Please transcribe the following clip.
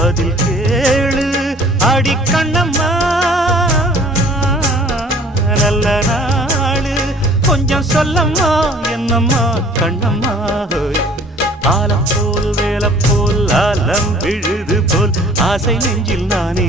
பதில் கேளு அடி கண்ணம்மா நல்ல நாளு கொஞ்சம் சொல்லம்மா என்னம்மா கண்ணம்மா ஆலம் போல் வேலை போல் ஆலம் விழுது போல் ஆசை நெஞ்சில் நான்